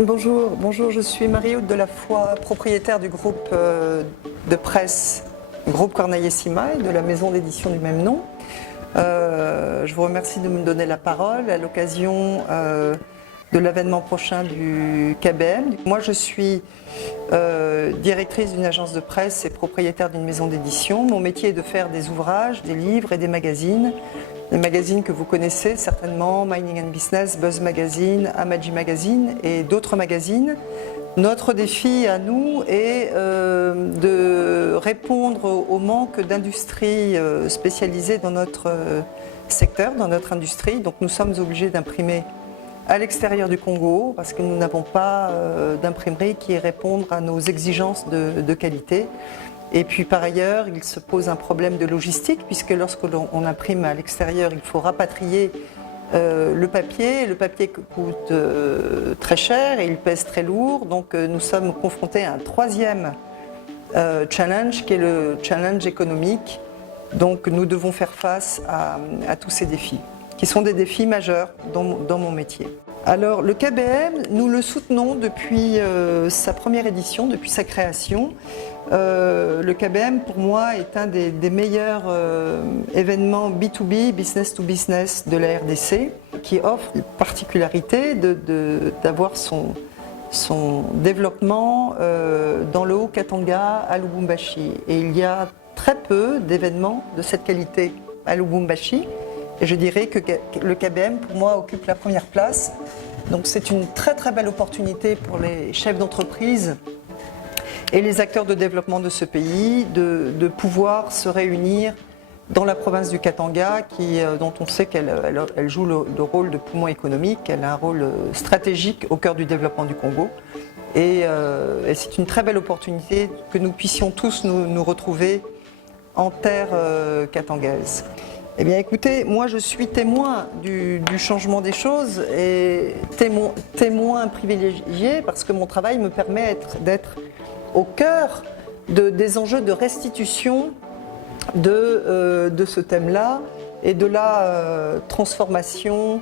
Bonjour, je suis Marie-Aude Delafoy, propriétaire du groupe de presse, groupe Corneille-Sima et de la maison d'édition du même nom. Je vous remercie de me donner la parole à l'occasion de l'avènement prochain du KBM. Moi, je suis directrice d'une agence de presse et propriétaire d'une maison d'édition. Mon métier est de faire des ouvrages, des livres et des magazines. Des magazines que vous connaissez certainement, Mining and Business, Buzz Magazine, Amaji Magazine et d'autres magazines. Notre défi à nous est de répondre au manque d'industrie spécialisée dans notre secteur, dans notre industrie. Donc nous sommes obligés d'imprimer à l'extérieur du Congo parce que nous n'avons pas d'imprimerie qui réponde à nos exigences de qualité. Et puis par ailleurs, il se pose un problème de logistique puisque lorsque l'on imprime à l'extérieur, il faut rapatrier le papier. Le papier coûte très cher et il pèse très lourd. Donc nous sommes confrontés à un troisième challenge qui est le challenge économique. Donc nous devons faire face à tous ces défis, qui sont des défis majeurs dans mon métier. Alors le KBM, nous le soutenons depuis sa première édition, depuis sa création. Le KBM pour moi est un des meilleurs événements B2B, business to business de la RDC, qui offre la particularité d'avoir son développement dans le Haut-Katanga à Lubumbashi. Et il y a très peu d'événements de cette qualité à Lubumbashi. Et je dirais que le KBM, pour moi, occupe la première place. Donc c'est une très très belle opportunité pour les chefs d'entreprise et les acteurs de développement de ce pays de pouvoir se réunir dans la province du Katanga, dont on sait qu'elle joue le rôle de poumon économique, elle a un rôle stratégique au cœur du développement du Congo. Et c'est une très belle opportunité que nous puissions tous nous retrouver en terre katangaise. Eh bien écoutez, moi je suis témoin du changement des choses et témoin privilégié parce que mon travail me permet d'être au cœur des enjeux de restitution de ce thème-là et de la transformation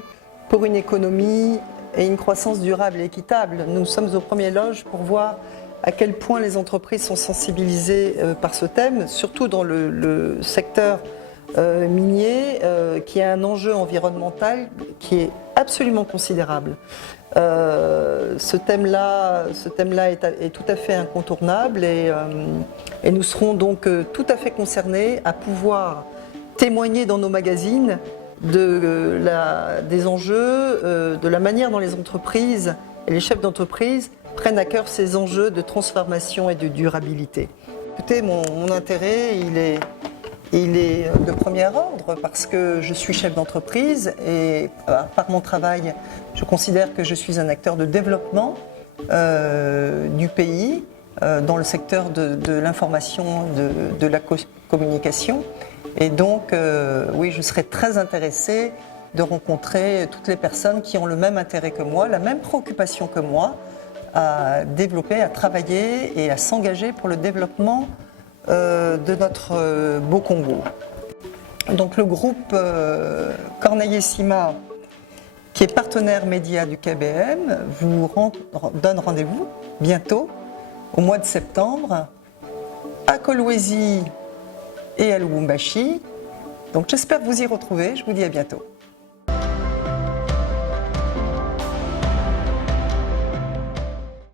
pour une économie et une croissance durable et équitable. Nous sommes au premier loge pour voir à quel point les entreprises sont sensibilisées par ce thème, surtout dans le secteur minier, qui a un enjeu environnemental qui est absolument considérable. Ce thème-là est tout à fait incontournable et nous serons donc tout à fait concernés à pouvoir témoigner dans nos magazines des enjeux, de la manière dont les entreprises et les chefs d'entreprise prennent à cœur ces enjeux de transformation et de durabilité. Écoutez, mon intérêt, il est de premier ordre parce que je suis chef d'entreprise et par mon travail, je considère que je suis un acteur de développement du pays dans le secteur de l'information, de la communication. Et donc, oui, je serais très intéressée de rencontrer toutes les personnes qui ont le même intérêt que moi, la même préoccupation que moi, à développer, à travailler et à s'engager pour le développement de notre beau Congo. Donc le groupe Corneille-Sima, qui est partenaire média du KBM, vous donne rendez-vous bientôt, au mois de septembre, à Kolwezi et à Lubumbashi. Donc j'espère vous y retrouver, je vous dis à bientôt.